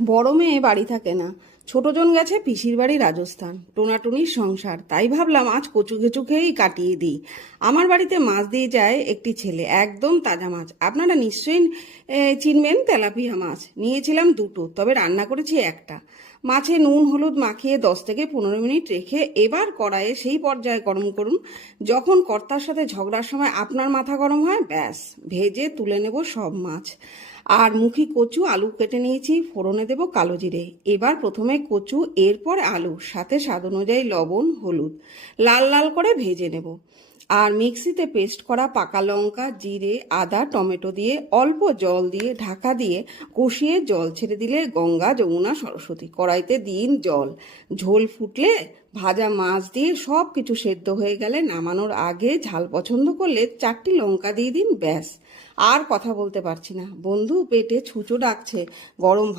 বড় মেয়ে বাড়ি থাকে না, ছোটজন গেছে পিসির বাড়ি রাজস্থান, টোনাটুনির সংসার। তাই ভাবলাম আজ কচু ঘেচু খেয়েই কাটিয়ে দিই। আমার বাড়িতে মাছ দিয়ে যায় একটি ছেলে, একদম তাজা মাছ। আপনারা নিশ্চয়ই চিনবেন তেলাপিয়া মাছ। নিয়েছিলাম দুটো, তবে রান্না করেছি একটা। মাছে নুন হলুদ মাখিয়ে 10 থেকে 15 মিনিট রেখে এবার কড়াইয়ে সেই পর্যায়ে গরম করুন যখন কর্তার সাথে ঝগড়ার সময় আপনার মাথা গরম হয়, ব্যাস ভেজে তুলে নেব সব মাছ। আর মুখি কচু আলু কেটে নিয়েছি, ফোড়নে দেব কালো জিরে। এবার প্রথমে কচু, এরপর আলু, সাথে স্বাদ অনুযায়ী লবণ হলুদ লাল লাল করে ভেজে নেব। আর মিক্সিতে পেস্ট করা পাকা লঙ্কা জিরে আদা টমেটো দিয়ে অল্প জল দিয়ে ঢাকা দিয়ে কষিয়ে জল ছেড়ে দিলে গঙ্গা যমুনা সরস্বতী। কড়াইতে দিন জল, ঝোল ফুটলে ভাজা মাছ দিয়ে সব কিছু সেদ্ধ হয়ে গেলে নামানোর আগে ঝাল পছন্দ করলে 4টি লঙ্কা দিয়ে দিন, ব্যাস। আর কথা বলতে পারছি না বন্ধু, পেটে ছুঁচো ডাকছে। গরম